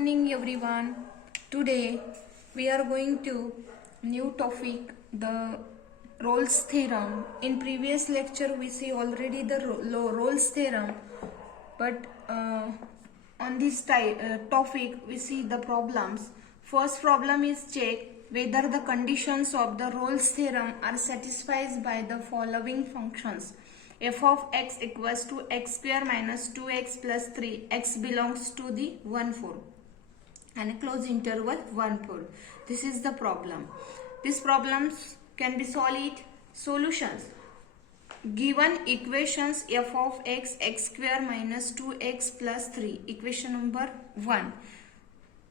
morning everyone. Today we are going to new topic, the Rolle's theorem. In previous lecture we see already the Rolle's theorem, but on this topic we see the problems. First problem is check whether the conditions of the Rolle's theorem are satisfied by the following functions. F of x equals to x square minus 2x plus 3, x belongs to the 1 4 and a closed interval 1 4. This is the problem. These problems can be solved. Solutions: given equations f of x x square minus 2x plus 3, equation number 1.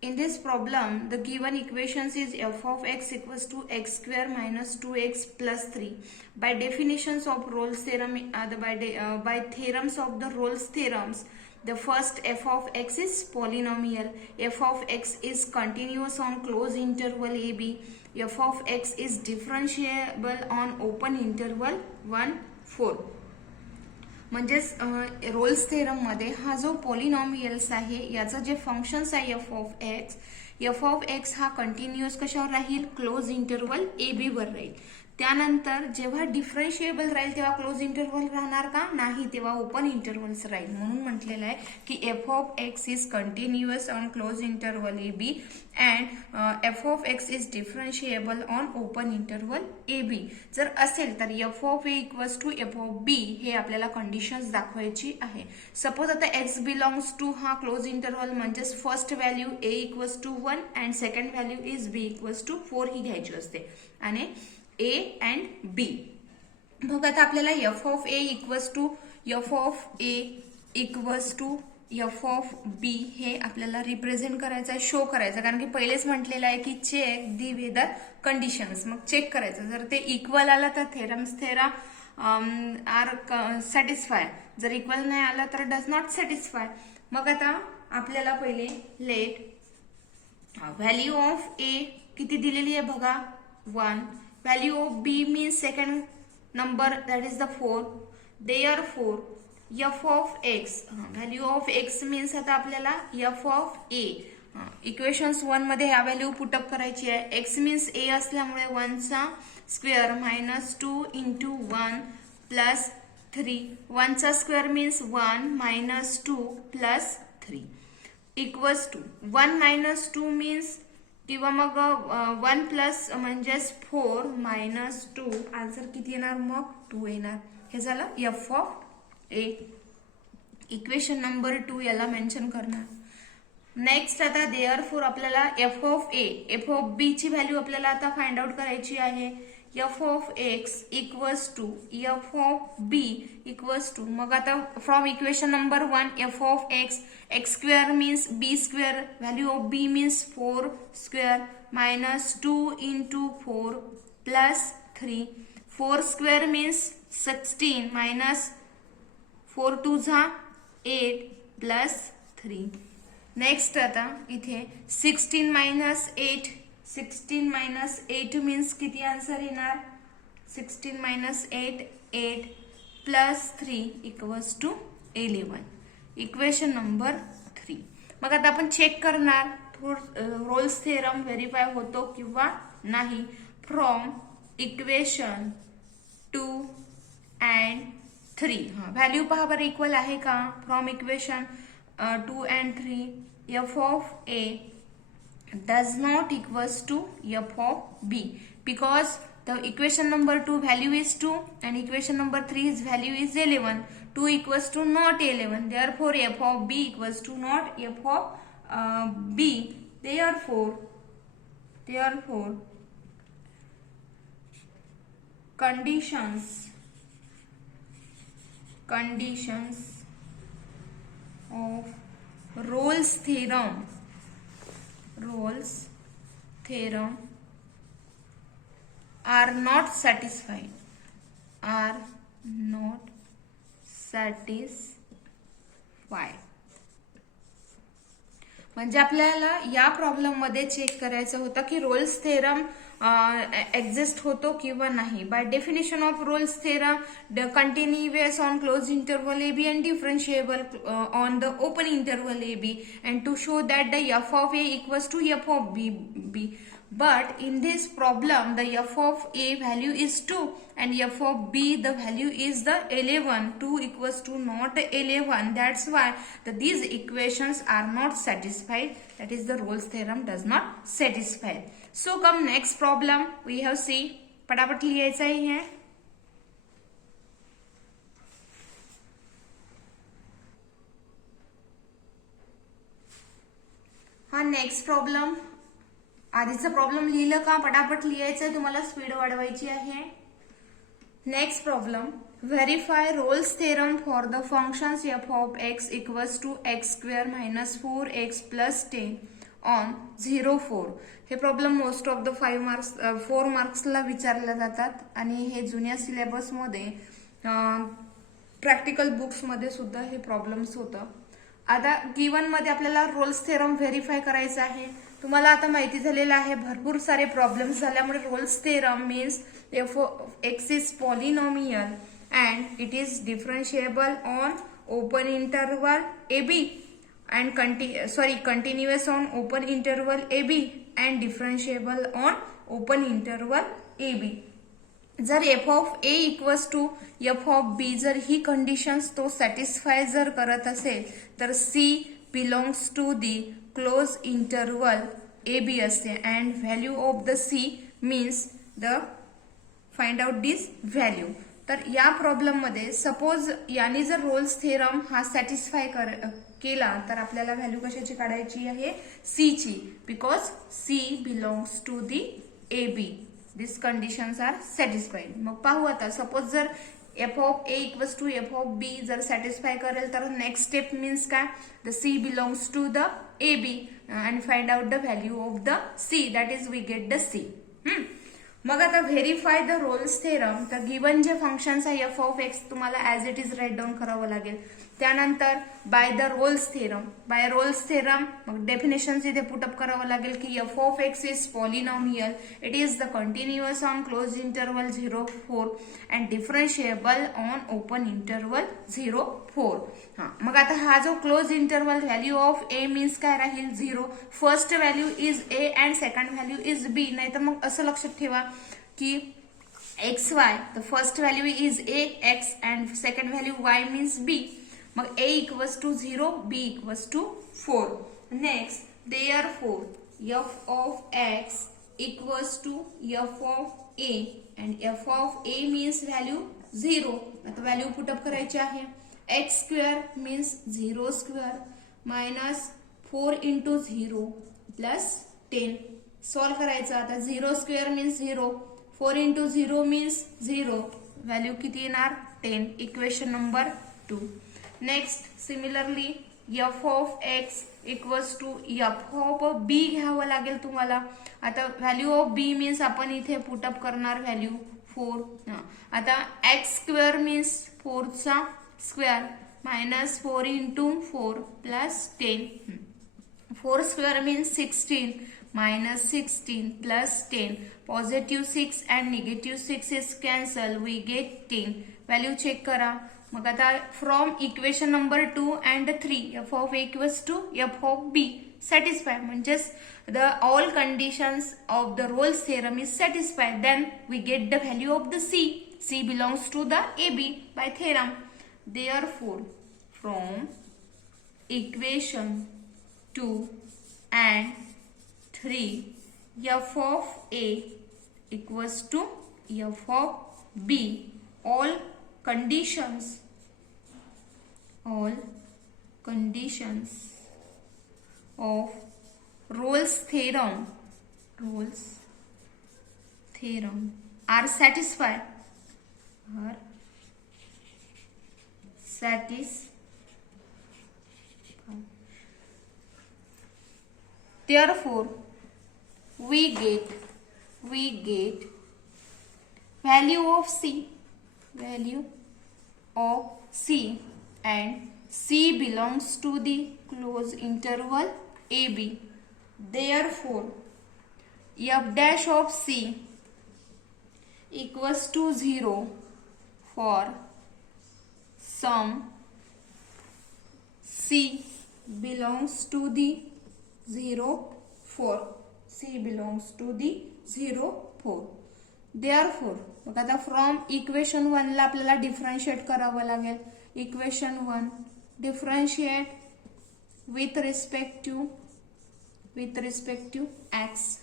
In this problem, the given equations is f of x equals to x square minus 2x plus 3. By definitions of Rolle's theorem, by theorems of the Rolle's theorems, the first f of x is polynomial, f of x is continuous on closed interval ab, f of x is differentiable on open interval 1 4. म्हणजेच Rolls theorem मध्ये हा जो polynomials आहे याचा जे functions आहे f of x हा continuous कशावर राहील, क्लोज इंटरवल ए बी वर राहील. त्यानंतर जेव्हा डिफरन्शिएबल राहील तेव्हा क्लोज इंटरवल राहणार का, नाही, तेव्हा ओपन इंटरवल्स राहील. म्हणून म्हटलेलं आहे की f of x is continuous on close interval a b and f of x is differentiable on open interval a b. जर असेल तर f of a equals to f of b हे आपल्याला कंडिशन्स दाखवायची आहे. सपोज आता x belongs to हा close interval म्हणजेच first value a equals to 1 and second value is b equals to 4 ही घ्यायची असते आणि ए अँड बी. बघ आता आपल्याला f of a equals to f of a equals to f of b हे आपल्याला रिप्रेझेंट करायचं आहे, शो करायचं. कारण की पहिलेच म्हटलेलं आहे की चेक दी वेदर कंडिशन्स. मग चेक करायचं, जर ते इक्वल आलं तर थेरम आर सॅटिस्फाय, जर इक्वल नाही आलं तर डज नॉट सॅटिस्फाय. मग आता आपल्याला पहिले लेट व्हॅल्यू ऑफ ए किती दिलेली आहे बघा 1, value of b means second number, that is the 4. Therefore f of x, value of x means आता आपल्याला f of a, इक्वेशन्स 1 मध्ये ह्या व्हॅल्यू पुटअप करायची आहे. x मीन्स a असल्यामुळे 1 चा स्क्वेअर मायनस 2 इंटू 1 प्लस 3, 1 चा square means 1 minus 2 plus 3 equals to 1 minus 2 means किंवा मग 1 प्लस म्हणजेच 4 मायनस 2, आन्सर किती येणार, मग 2 येणार. हे झालं f of a. Equation number 2 याला मेन्शन करणार. नेक्स्ट आता देअरफॉर आपल्याला f of a, f of b ची व्हॅल्यू आपल्याला आता फाइंड आउट करायची आहे. F of x equals to f of b equals to, मग आता from equation number 1 f of x x square means b square, value of b means 4 square minus 2 into 4 plus 3, 4 square means 16 minus 4 2 जा 8 plus 3. Next आता इथे 16 minus 8, 16 minus 8 means किती answer येणार, 16 minus 8 8 plus 3 equals to 11. Equation number 3. मग आता आपण check करणार Rolls theorem verify होतो किंवा नाही. फ्रॉम इक्वेशन 2 अँड 3, व्हॅल्यू पहा बरं इक्वल आहे का. From equation 2 and 3 F of A does not equals to f of b, because the equation number 2 value is 2 and equation number 3 is value is 11. 2 equals to not 11, therefore f of b equals to not f of b. Therefore conditions of Rolle's theorem are not satisfied. म्हणजे आपल्याला या problem मध्ये check करायचं होतं की Rolls theorem exist होतो किंवा नाही. By definition of Rolle's theorem, the continuous on close interval a b and differentiable on the open interval a b, and to show that the f of a equals to f of b. But in this problem, the f of a value is 2 and f of b the value is the 11. 2 equals to not 11. That's why these equations are not satisfied. That is the Rolle's theorem does not satisfy. So come next problem. We have see. फटाफट लिहायचा है. हाँ next problem. आधीचं problem लिहिलं का? पटापट लिहायचंय, तुम्हाला स्पीड वाढवायची आहे. Next problem. Verify Rolle's theorem for the functions F of x equals to X square minus 4x plus 10 on 0,4. हे प्रॉब्लेम मोस्ट ऑफ द 4 मार्क्सला विचारले जातात आणि हे जुन्या सिलेबसमध्ये प्रॅक्टिकल बुक्समध्ये सुद्धा हे प्रॉब्लेम्स होतं. आता गिवन मध्ये आपल्याला रोल्स थेरम व्हेरीफाय करायचा आहे. तुम्हाला आता माहिती झालेलं आहे, भरपूर सारे प्रॉब्लेम्स झाल्यामुळे Rolle's theorem means f x is polynomial and it is differentiable on open interval a b and continuous on open interval a b and differentiable on open interval a b. जर f of a equals to f of b जर ही conditions तो satisfy जर करत असेल तर c belongs to the close interval a b असते and value of the c means the find out this value. तर या प्रॉब्लेम मध्ये सपोज याने जर रोल्स थेरम हा सॅटिस्फाय केला तर आपल्याला व्हॅल्यू कशाची काढायची आहे? सी ची, because c belongs to the a b. These conditions are satisfied. मग पाहू आता, सपोज जर f of a equals to f of b जर सॅटिस्फाय करेल तर नेक्स्ट स्टेप मीन्स काय? The c belongs to the a b and find out the value of the c, that is we get the c. मग आता verify the Rolle's theorem. तर given जे functions आहे f of x तुम्हाला as it is write down करावं लागेल. त्यानंतर by the Rolle's theorem, by Rolle's theorem मग डेफिनेशन इथे पुटअप करावं लागेल की f of x is polynomial, it is the continuous on close interval 0,4 and differentiable on open interval 0,4. मग आता हा जो close interval value of a means काय राहील? 0. First value is a and second value is b. नाही तर मग असं लक्षात ठेवा की x y, the first value is a x and second value y means b. मग a equals to 0, b equals to 4. Next, therefore, f of x equals to f of a and f of a means value 0. आता value put up करायची आहे. x square means 0 square minus 4 into 0 plus 10. Solve करायचं. आता 0 square means 0, 4 into 0 means 0. Value किती येणार? 10. Equation number 2. Next similarly f of x equals to f of b घ्यावं लागेल तुम्हाला. आता व्हॅल्यू ऑफ बी मीन्स आपण इथे पुटअप करणार व्हॅल्यू 4. आता एक्स स्क्वेअर मीन्स 4चा square minus 4 into 4 plus 10. 4 square means 16 minus 16 plus 10. Positive 6 and negative 6 is cancel. We get 10. Value check करा. मग आता from equation number 2 and 3 f of a equals to f of b satisfy म्हणजेच the all conditions of the Rolle's theorem is satisfied. Then we get the value of the c. c belongs to the ab by theorem. Therefore, from equation 2 and 3 f of a equals to f of b. All conditions of Rolle's theorem are satisfied. Therefore, we get value of c and c belongs to the closed interval AB. Therefore, f dash of c equals to 0 for sum c belongs to the 0 4. c belongs to the 0 4. Therefore मग आता from equation 1 ला आपल्याला differentiate करावं लागेल. Equation 1 differentiate with respect to x.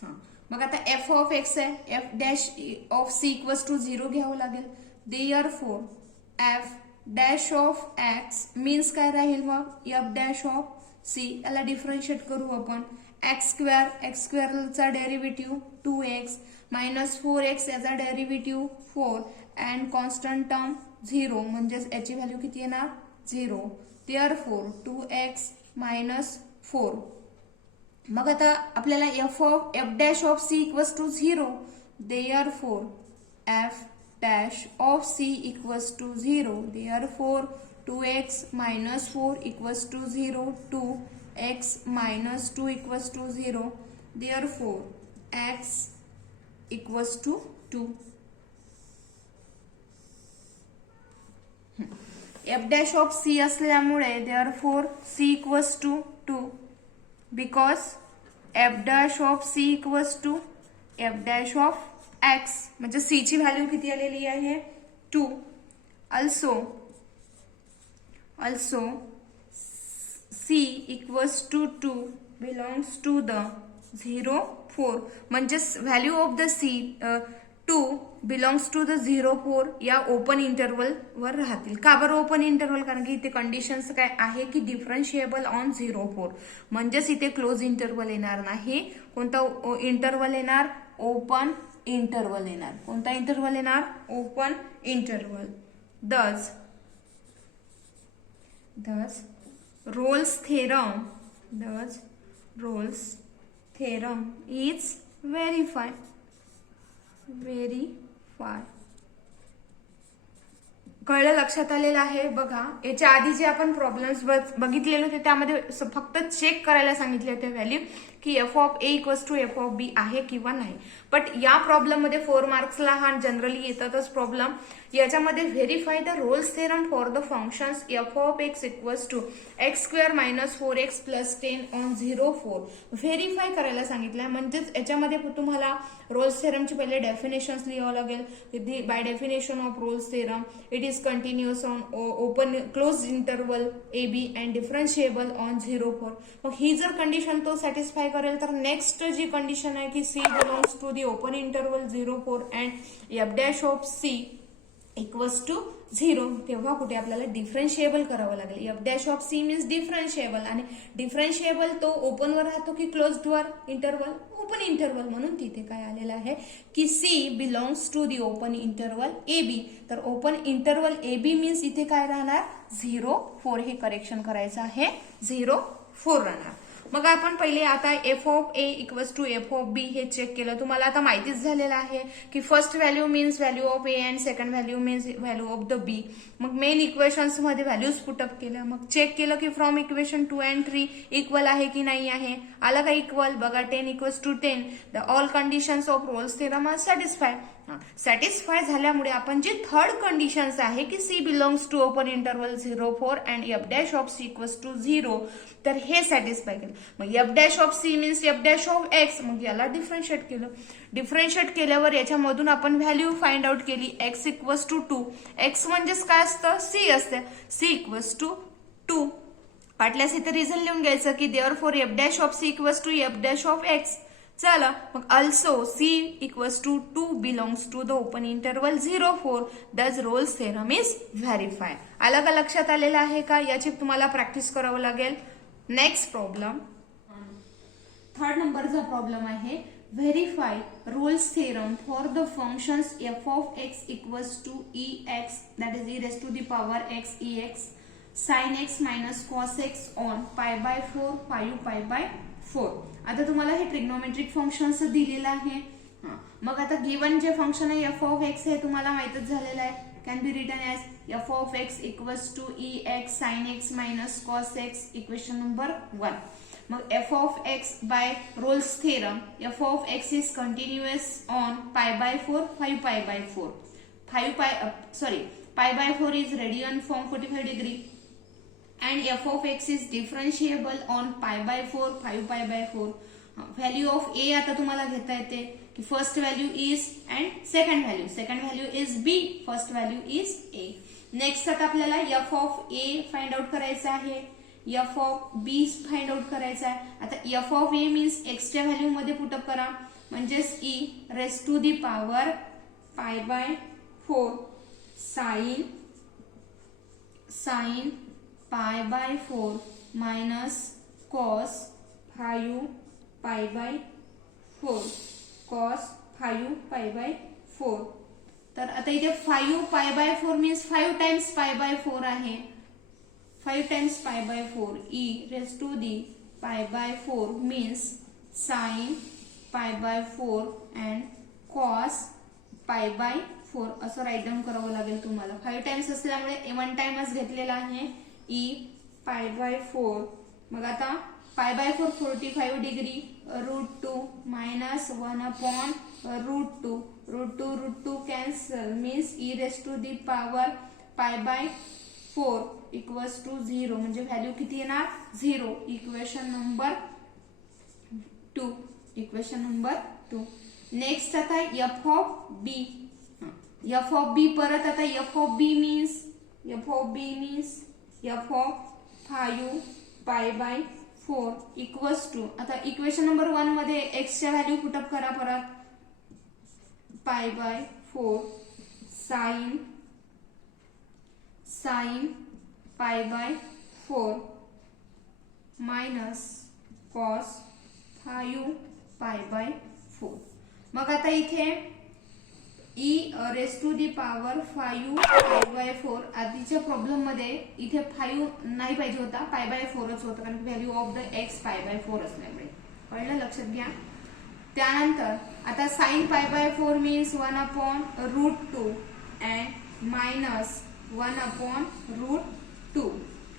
मग आता f of x आहे, f dash of c equals to 0 घ्यावं लागेल. Therefore f dash of x means काय राहील मग f डॅश ऑफ c. याला डिफरन्शिएट करू आपण. X स्क्वेअरचा derivative 2x minus 4x याचा डेरिव्हेटिव्ह 4 अँड कॉन्स्टंट टर्म 0 म्हणजेच याची व्हॅल्यू किती येणार 0. Therefore 2x minus 4. मग आता आपल्याला f dash of c equals to 0. Therefore f dash of c equals to 0. Therefore 2x minus 4 equals to 0. 2x minus 2 equals to 0. Therefore, x equals to 2. f dash of c असल्यामुळे therefore c equals to 2 because f dash of c equals to f dash of x म्हणजे c ची value किती आलेली आहे 2. Also c equals to 2 belongs to the 0 4 म्हणजेच value of the c 2 belongs to the 0 4 या open interval वर राहतील. का बरं ओपन इंटरवल? कारण की इथे कंडिशन्स काय आहे की डिफरन्शिएबल ऑन 0 4 म्हणजेच इथे क्लोज इंटरवल येणार नाही. कोणता इंटरवल येणार? ओपन इंटरवल येणार. कोणता इंटरवल येणार? Open interval. Thus Rolle's theorem is verified. कळलं? लक्षात आलेलं आहे. बघा याच्या आधी जे आपण प्रॉब्लेम्स बघितलेले होते त्यामध्ये फक्त चेक करायला सांगितले होते व्हॅल्यू की f of a equals to f of b आहे किंवा नाही. बट या प्रॉब्लेम मध्ये 4 मार्क्सला हा जनरली येतातच प्रॉब्लेम. याच्यामध्ये verify the Rolle's theorem for the functions f of x equals to x square minus 4x plus 10 on 0 4 verify करायला सांगितलंय. म्हणजेच याच्यामध्ये तुम्हाला रोल्स थेरमची पहिले डेफिनेशन्स लिहावं लागेल. By definition of Rolle's theorem it is continuous on open close interval a b and differentiable on 0 4. मग ही जर कंडिशन तो सॅटिस्फाय करेल तर नेक्स्ट जी कंडिशन आहे की c belongs to the open interval 0 4 and f dash of c equals to 0. तेव्हा कुठे आपल्याला डिफरन्शिएबल करावं लागेल. F dash of c means differentiable आणि डिफरन्शिएबल तो ओपन वर राहतो की क्लोज्ड वर इंटरवल? Open interval. म्हणून तिथे काय आलेलं आहे की c belongs to the open interval a b. तर open interval a b means इथे काय राहणार 0 4. हे करेक्शन करायचं आहे 0 4 राहणार. मग आपण पहिले आता f of a equals to f of b हे चेक केलं. तुम्हाला आता माहितीच झालेलं आहे की first value means value of a and second value means value of the b. मग मेन इक्वेशन्स मध्ये व्हॅल्यूज पुटअप केल्या. मग चेक केलं की फ्रॉम इक्वेशन 2 अँड 3 इक्वल आहे की नाही आहे. आला का इक्वल? बघा 10 equals to 10 the all conditions of Rolle's theorem are satisfy. Satisfy झाल्यामुळे आपण जी थर्ड कंडिशन्स आहे की c belongs to open interval 0 4 and f dash of c equals to 0 तर हे सॅटिस्फाय केलं. मग f dash of c means f dash of x. मग याला डिफरन्शिएट केलं. डिफरन्शिएट केल्यावर याच्यामधून आपण व्हॅल्यू फाइंड आउट केली. X equals to 2. एक्स म्हणजेच काय असतं? सी असते. C equals to 2. वाटल्यास इथे रिझन लिहून घ्यायचं की therefore f dash of c equals to f dash of x. चला मग also c equals to 2 belongs to the open interval 0 4. दस रोल्स थेरम इज व्हेरीफाय. आला का? लक्षात आलेलं आहे का? याची तुम्हाला प्रॅक्टिस करावं लागेल. नेक्स्ट प्रॉब्लेम, थर्ड नंबरचा प्रॉब्लेम आहे verify Rolle's theorem for the functions F of x equals to e x that is e raise to the power x e x sine x minus cos x on pi by 4 5 pi by 4. आता तुम्हाला हे trigonometric functions दिलेलं आहे. मग आता given जे function आहे f of x हे तुम्हाला माहितच झालेलं आहे. Can be written as f of x equals to e x sine x minus cos x. Equation number 1. मग f of x by Rolle's theorem, f of x is continuous on pi by 4, 5 pi by 4, pi by 4 is radian form 45 degree and f of x is differentiable on pi by 4, 5 pi by 4. Value of a आता तुम्हाला घेता येते की first value is and second value is b, first value is a. Next आता आपल्याला f of a find out करायचा आहे, f of b find out करायचा आहे. आता f of a means x च्या व्हॅल्यू मध्ये पुटअप करा म्हणजेच e raise to the power pi by 4 sine pi by 4 minus cos 5 pi by 4 cos 5 pi by 4. तर आता इथे 5 pi by 4 means 5 times pi by 4 आहे, 5 times pi by 4 e raise to the pi by 4 means sine pi by 4 and cos pi by 4 असं right down करावं लागेल तुम्हाला. 5 times असल्यामुळे 1 टाइमच घेतलेला आहे e पाय बाय 4. मग आता pi by 4 45 degree √2 minus 1 upon √2, √2 cancel means e raise to the power pi by 4 equals to 0 म्हणजे व्हॅल्यू किती येणार 0. Equation number 2. नेक्स्ट आता f ऑफ b परत आता f of b means f of 5 pi by 4 equals to, आता equation number 1 मध्ये x च्या value put up करा परत, pi by 4 sine pi by 4 minus cos 5 pi by 4. मग आता इथे e raise to the power 5 pi by 4. आधीच्या problem मध्ये इथे 5 नाही पाहिजे होता, पाय बाय 4च होता कारण value of the x pi by 4 असल्यामुळे. कळलं, लक्षात घ्या. त्यानंतर आता sine pi by 4 means 1 upon √2 and minus 1 upon √2.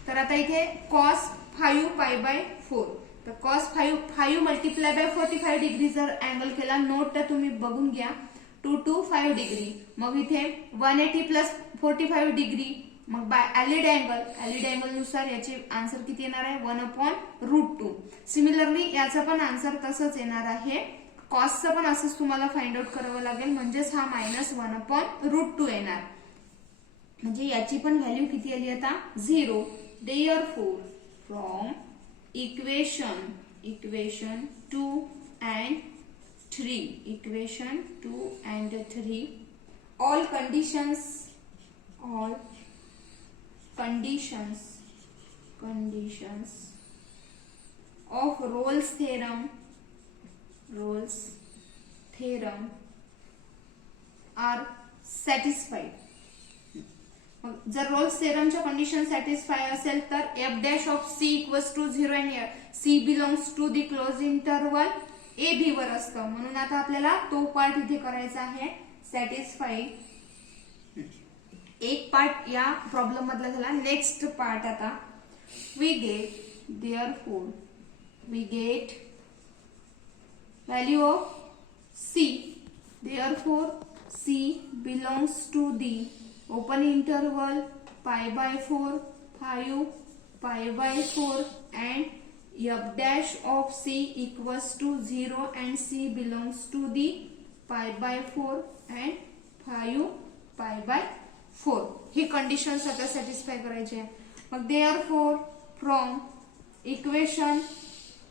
तर आता इथे कॉस 5 पाय बाय 4, तर कॉस 5 मल्टिप्लाय बाय 45 डिग्री जर अँगल केला, नोट तर तुम्ही बघून घ्या, 2 to 5 डिग्री. मग इथे 180 प्लस 45 डिग्री, मग बाय एलिड अँगल नुसार याची आन्सर किती येणार आहे 1 अपॉन √2. सिमिलरली याचा पण आन्सर तसंच येणार आहे, कॉसचं पण असंच तुम्हाला फाइंड आउट करावं लागेल म्हणजेच हा मायनस 1 अपॉन √2 येणार, म्हणजे याची पण व्हॅल्यू किती आली आता 0. Therefore from equation 2 and 3, all conditions of Rolle's theorem are satisfied. जर रोल्स थेरमच्या कंडिशन सॅटिस्फाय असेल तर f dash of c equals to 0 and c belongs to the close interval a b वर असतं, म्हणून आता आपल्याला तो पार्ट इथे करायचा आहे सॅटिस्फाईड. एक पार्ट या प्रॉब्लेम मधला झाला. नेक्स्ट पार्ट आता we get value of c. Therefore c belongs to the open interval pi by 4, 5 pi by 4 and f dash of c equals to 0 and c belongs to the pi by 4 and 5 pi by 4. He conditions आता satisfy करायचे आहे. मग therefore from equation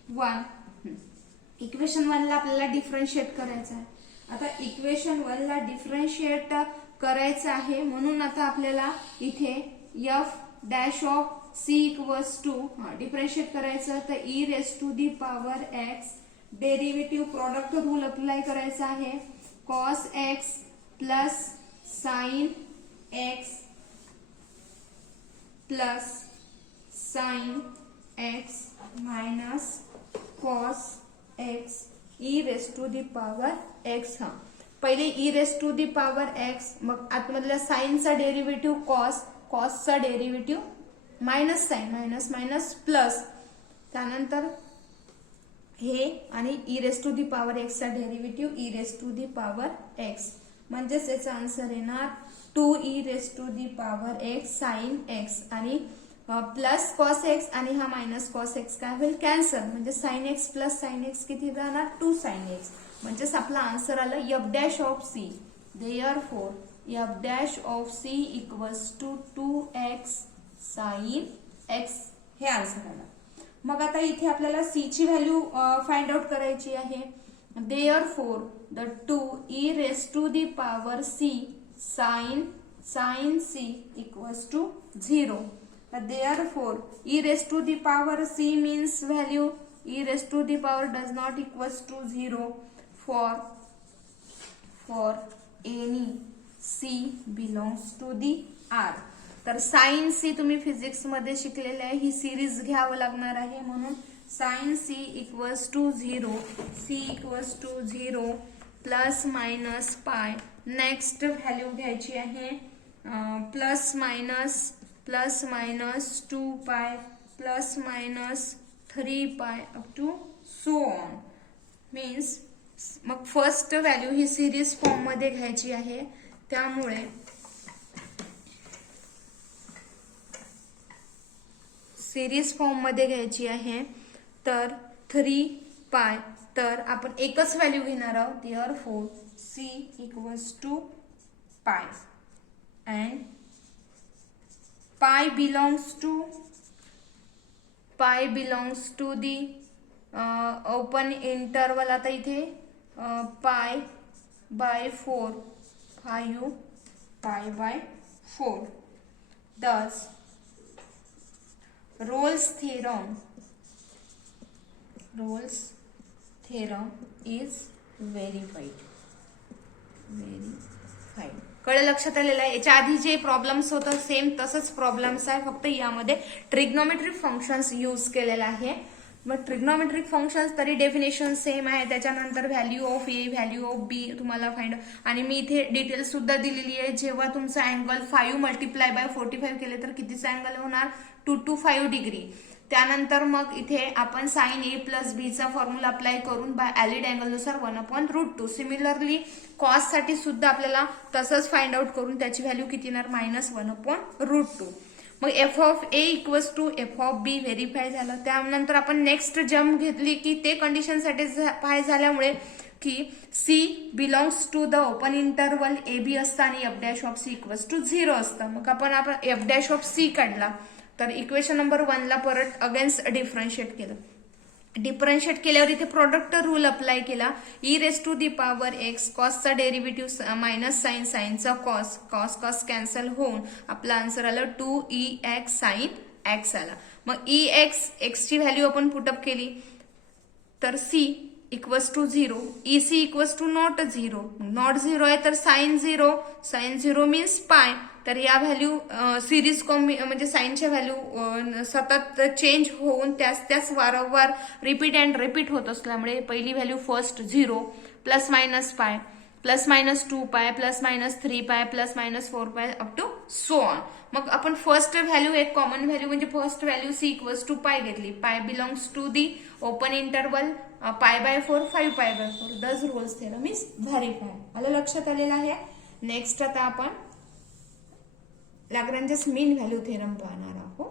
1 ला आपल्याला differentiate करायचं आहे. आता equation 1 ला डिफरन्शिएट करायचं आहे म्हणून आता आपल्याला इथे f dash of c equals to differentiate करायचं तर e raise to the power x, derivative product rule apply करायचा आहे, cos x plus sine x plus sine x minus cos x e raise to the power x. हा पहिले e raise to the power x, मग आतमधल्या साइनचा derivative कॉसचा derivative minus sine minus plus, त्यानंतर हे आणि e raise to the power x चा derivative E raise to the power x, म्हणजेच याचा आन्सर येणार 2 e raise to the power x sine x, आणि प्लस कॉस एक्स आणि हा मायनस कॉस एक्स काय होईल, कॅन्सल, म्हणजे sine x plus sine x किती राहणार, 2 साइन एक्स, म्हणजेच आपला आन्सर आलं f dash of c. Therefore f dash of c equals to 2x sine x, हे आन्सर आलं. मग आता इथे आपल्याला सी ची व्हॅल्यू फाइंड आउट करायची आहे. Therefore the 2 e raise to the power c sine c equals to 0. Therefore, e raised to the power c means value e raised to the power does not equals to 0 for any c belongs to the r. तर sine c तुम्ही physics मध्ये शिकलेले आहे, ही series घ्यावं लागणार आहे, म्हणून sine c equals to 0, c equals to 0 plus minus pi. Next value घ्यायची आहे प्लस मायनस 2 पाय plus minus 3 pi up to so on. Means मग फर्स्ट व्हॅल्यू ही सिरीज फॉर्म मध्ये घ्यायची आहे, त्यामुळे सिरीज फॉर्म मध्ये घ्यायची आहे. तर 3 पाय, तर आपण एकच व्हॅल्यू घेणार आहोत. देअरफॉर सी इक्वल्स टू पाय and pi belongs to the open interval. आता इथे pi by 4, 5 pi by 4. Thus Rolle's theorem is verified. कळलं, लक्षात आलेलं आहे. याच्या आधी जे प्रॉब्लेम्स होतं सेम तसंच प्रॉब्लेम्स आहे, फक्त यामध्ये ट्रिग्नोमेट्रिक फंक्शन्स यूज केलेला आहे. मग ट्रिग्नोमेट्रिक फंक्शन्स तरी डेफिनेशन सेम आहे. त्याच्यानंतर value of a, value of b तुम्हाला फाइंड, आणि मी इथे डिटेल्स सुद्धा दिलेली आहे. जेव्हा तुमचा अँगल 5 मल्टिप्लाय बाय 45 केले तर कितीचा अँगल होणार, 225 डिग्री. त्यानंतर मग इथे आपण साइन ए प्लस बी चा फॉर्म्युला अप्लाय करून बाय ॲलिड अँगल नुसार 1/√2. सिमिलरली कॉस साठी सुद्धा आपल्याला तसंच फाइंड आउट करून त्याची व्हॅल्यू किती येणार, -1/√2. मग f of a equals to f of b verify झालं. त्यानंतर आपण नेक्स्ट जम्प घेतली की ते कंडिशन सॅटिस्फाय झाल्यामुळे की c belongs to the open interval a b असतं आणि f dash of c equals to 0 असतं. मग आपण एफ डॅश ऑफ सी काढला, तर इक्वेशन नंबर 1 ला परत अगेन्स्ट डिफरन्शिएट केलं. डिफरन्शिएट केल्यावर इथे प्रोडक्ट रूल अप्लाय केला. E raise to the power x, कॉसचा डेरिव्हेटिव्ह मायनस साइनचा कॉस कॅन्सल होऊन आपला आन्सर आलं 2ex साइन एक्स आला. मग एक्स ची व्हॅल्यू आपण पुटअप केली, तर c equals to 0, e c equals to not 0 आहे, तर साइन 0 मीन्स पाय. तर या व्हॅल्यू सिरीज म्हणजे साइनच्या व्हॅल्यू सतत चेंज होऊन त्याच वारंवार रिपीट होत असल्यामुळे पहिली व्हॅल्यू फर्स्ट 0 प्लस मायनस पाय प्लस मायनस 2 पाय प्लस मायनस 3 पाय प्लस मायनस 4 पाय अप टू सो ऑन. मग आपण फर्स्ट व्हॅल्यू एक कॉमन व्हॅल्यू म्हणजे first value c equals to pi घेतली. Pi belongs to the open interval pi by 4, 5 pi by 4. दस रोल्स थेरम इज व्हेरीफाय. आलं लक्षात आलेलं आहे. नेक्स्ट आता आपण लाग्रांजेस मीन व्हॅल्यू थेरम पाहणार आहोत.